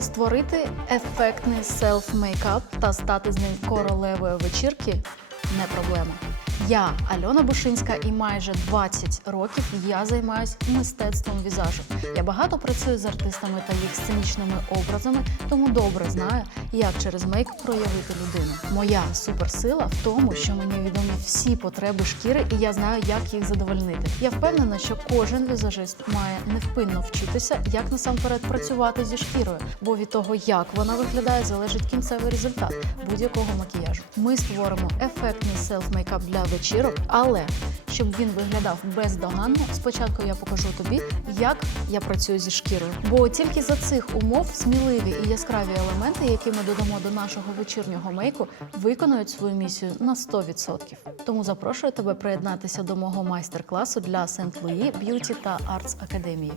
Створити ефектний селф-мейкап та стати з ним королевою вечірки не проблема. Я Альона Бушинська, і майже 20 років я займаюся мистецтвом візажу. Я багато працюю з артистами та їх сценічними образами, тому добре знаю, як через мейк проявити людину. Моя суперсила в тому, що мені відомі всі потреби шкіри, і я знаю, як їх задовольнити. Я впевнена, що кожен візажист має невпинно вчитися, як насамперед працювати зі шкірою, бо від того, як вона виглядає, залежить кінцевий результат будь-якого макіяжу. Ми створимо ефектний селф-мейкап для вечірок, але щоб він виглядав бездоганно, спочатку я покажу тобі, як я працюю зі шкірою. Бо тільки за цих умов сміливі і яскраві елементи, які ми додамо до нашого вечірнього мейку, виконують свою місію на 100%. Тому запрошую тебе приєднатися до мого майстер-класу для Сент Луї Б'юті та Артс Академії.